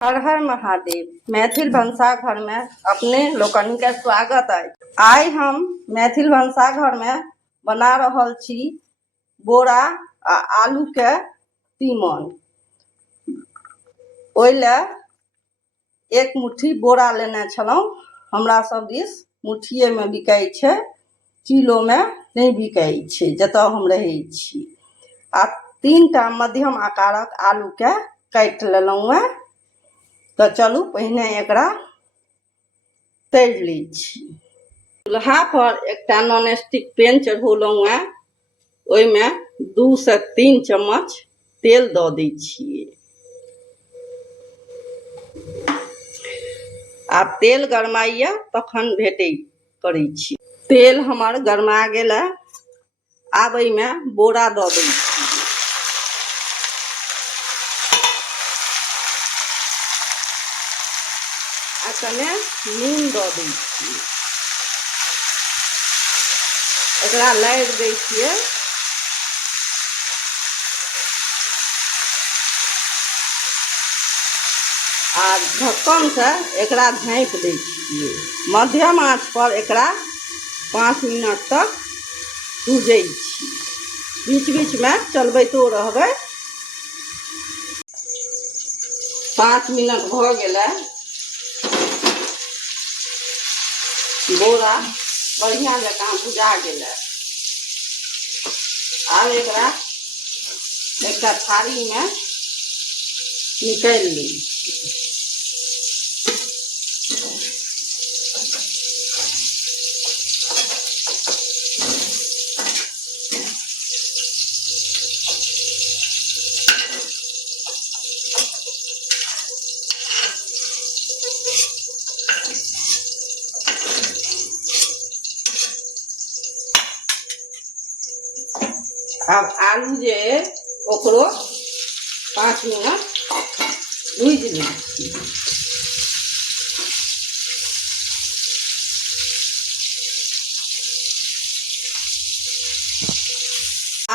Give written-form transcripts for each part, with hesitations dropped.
हर हर महादेव। मैथिल भनसाघर में अपने लोकनि के स्वागत है। आई हम मैथिल भनसाघर में बना रहल छी बोरा आ आलू के तीमन। ओइले एक मुट्ठी बोरा लेने छलौं। हमरा सब दिस मुट्ठिए में बिकाई छै, किलो में नहीं बिकाई छै जतऽ हम रहै छी। आ 3टा मध्यम आकारक आलू के काटि लेलौं हैं। तो चलू पहिने एकरा तैर लै छी। चूल्हा पर एकटा नॉन स्टिक पैन चढ़ौलौं हैं। ओइमे 2 से 3 चम्मच तेल दऽ दै छियै। आ तेल गरमाइए तखन भेटै करै छी। तेल हमर गरमा गेलै। आब एहिमे बोरा दऽ दै छी। आ कने नून दऽ दै छियै। एकरा लारि दै छियै। आ ढक्कन से एकरा झाँपि दै छियै। मध्यम आँच पर एकरा 5 मिनट तक भूजै छी। बीच बीच में चलबैतो रहबै। 5 मिनट भऽ गेलै। बोरा बढ़िया जकाँ भुजा गेलै। आब एकरा एकटा थारी में निकालि ली। अब आलू जे ओकरो 5 मिनट भूज ली।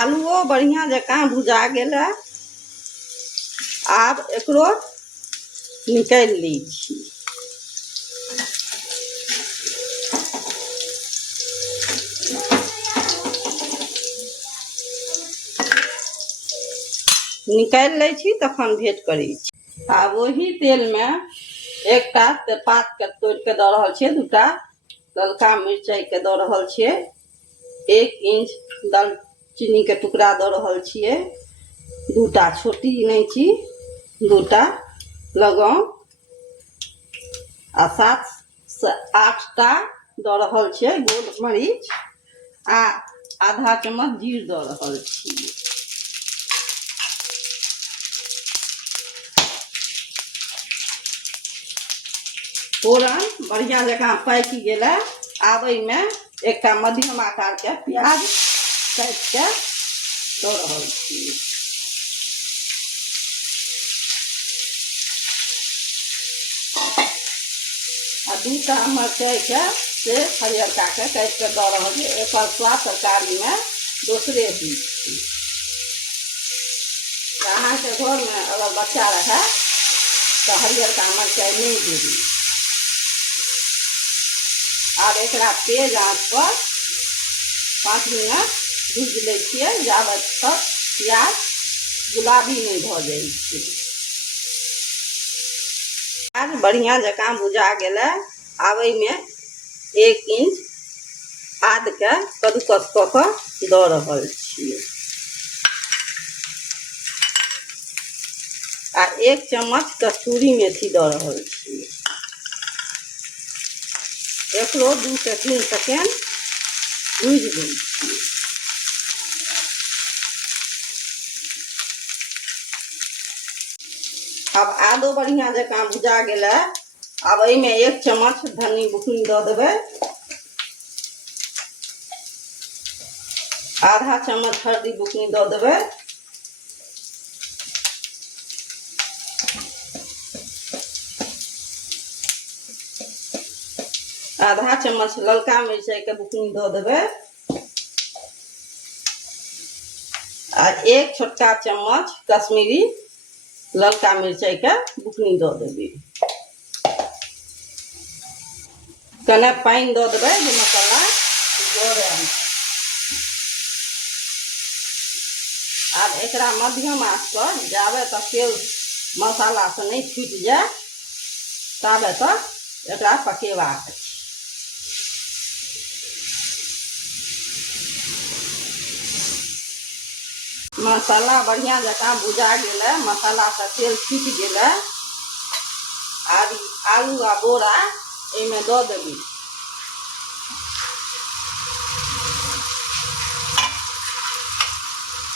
आलूओ बढ़िया जकाँ भुजा गेलै। आब एकरो निकालि लै छी। निकालि लै छी तखन भेंट करै छी। आब वही तेल में एकटा तेजपात के तोड़ के दऽ रहल छियै। 2टा ललका मिरचाई के दऽ रहल छियै। 1 इंच दालचीनी के टुकड़ा दऽ रहल छियै। 2टा छोटी इलायची, 2टा लवंग आ 7 से 8टा दऽ रहल छियै गोल मरीच आ आधा चम्मच जीर दऽ रहल छियै। फोरन बढ़िया जकाँ पाकि गेलै। आब एहिमे एकटा मध्यम आकार के प्याज काटि के दऽ रहल छी। आ 2टा मिरचाई के से हरियरका के काटि के दऽ रहल छी। एकर स्वाद तरकारी में दोसरे होइ छै। अहाँके घर में अगर बच्चा रहे तो हरियरका मिरचाई नहीं देबै। आब एकरा तेज आंच पर 5 मिनट भूज लै छियै जाबत तक प्याज गुलाबी नहीं भऽ जाइ छै। प्याज बढ़िया जकाँ भुजा गेलै। आब एहिमे 1 इंच आद के कद्दूकस कऽ कऽ दऽ रहल छियै। आ 1 चम्मच कस्तूरी मेथी दऽ रहल छियै। एकरो 2 से 3 सेकेंड भूज दै छियै। अब आलू बढ़िया जकाँ भुजा गेलै। अब एहिमे 1 चम्मच धनी बुकनी दऽ देबै। आधा चम्मच हल्दी बुकनी दऽ देबै। आधा चम्मच ललका मिरचाई के बुकनी दऽ देबै। आ 1 छोटका चम्मच कश्मीरी ललका मिरचाई के बुकनी दऽ देबै। कने पानि दऽ देबै जे मसाला गले। आब एकरा मध्यम आँच पर जाबे तक तेल मसाला से नहीं छूटि जाए ताबे तक एकरा पकेबाक छै। मसाला बढ़िया जकाँ भुजा गेलै, मसाला से तेल छूटि गेलै। आब आलू आ बोरा एहिमे दऽ देबै।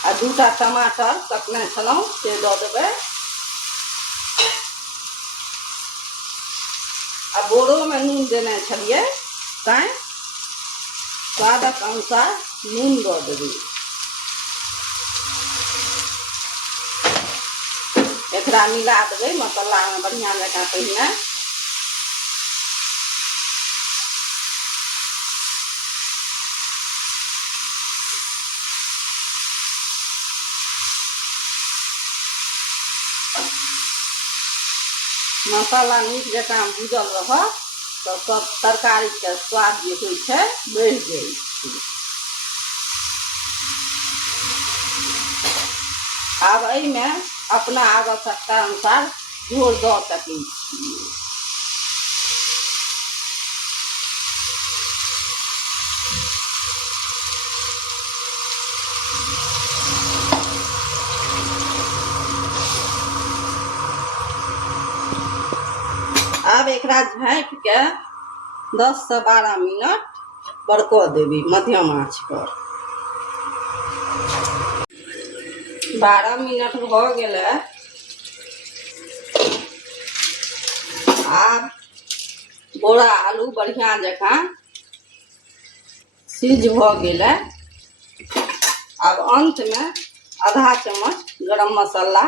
आ दूटा टमाटर कटने छलहुँ से दऽ देबै। आ बोरोमे नून देने छलियै तैँ स्वादक अनुसार नून दऽ देबै। एकरा मिला देबै मसालामे बढ़िया जकाँ पहिने। मसाला नीक जकाँ भूजल रहत तऽ सब तरकारीके स्वाद जे होइ छै बढ़ि जाइ छै। आब एहिमे अपना आवश्यकता अनुसार झोर दऽ सकै छी। आब एकरा झाँपि के 10 से 12 मिनट बरकऽ देबै मध्यम आँच पर। 12 मिनट भऽ गेलै। आब बोरा आलू बढ़िया जकाँ सिझ भऽ गेलै। आब अंत में आधा चम्मच गरम मसाला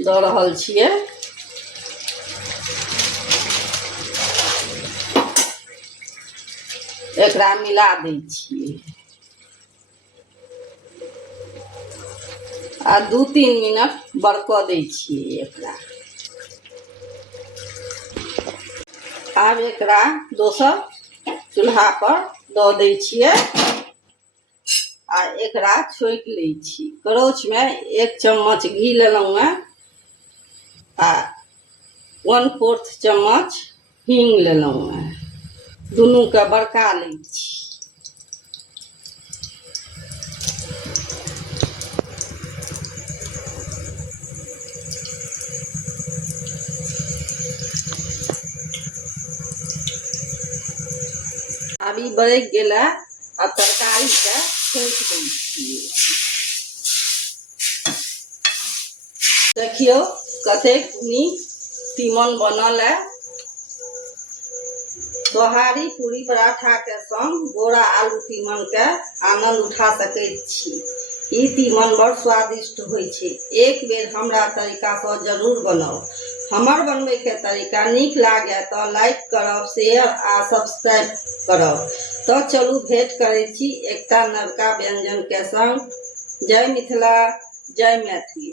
दऽ रहल छियै। एकरा मिला दै छियै आ 2-3 मिनट बरकऽ दै छियै एकरा। आब एकरा दोसर चूल्हा पर दऽ दै छियै आ एकरा छोंकि लै छी। करछुमे में 1 चम्मच घी लेलहुँ हैं आ 1/4 चम्मच हींग लेलहुँ हैं। दुनू के बड़का लै छी। आब ई बरकि गेलै। आब तरकारी के छौंक दै छियै। देखियौ कतेक नीक तीमन बनल है। सोहारी पूरी पराठा के संग बोरा आलू तीमन के आनंद उठा सकैत छी। ई तीमन बड़ स्वादिष्ट होइ छै। एक बेर हमरा तरीका से जरूर बनाउ। हमर बनबै के तरीका नीक लागे तो लाइक करब, शेयर आ सब्सक्राइब करब। तो चलू भेंट करै छी एकटा नवका व्यंजन के संग। जय मिथिला, जय मैथिली।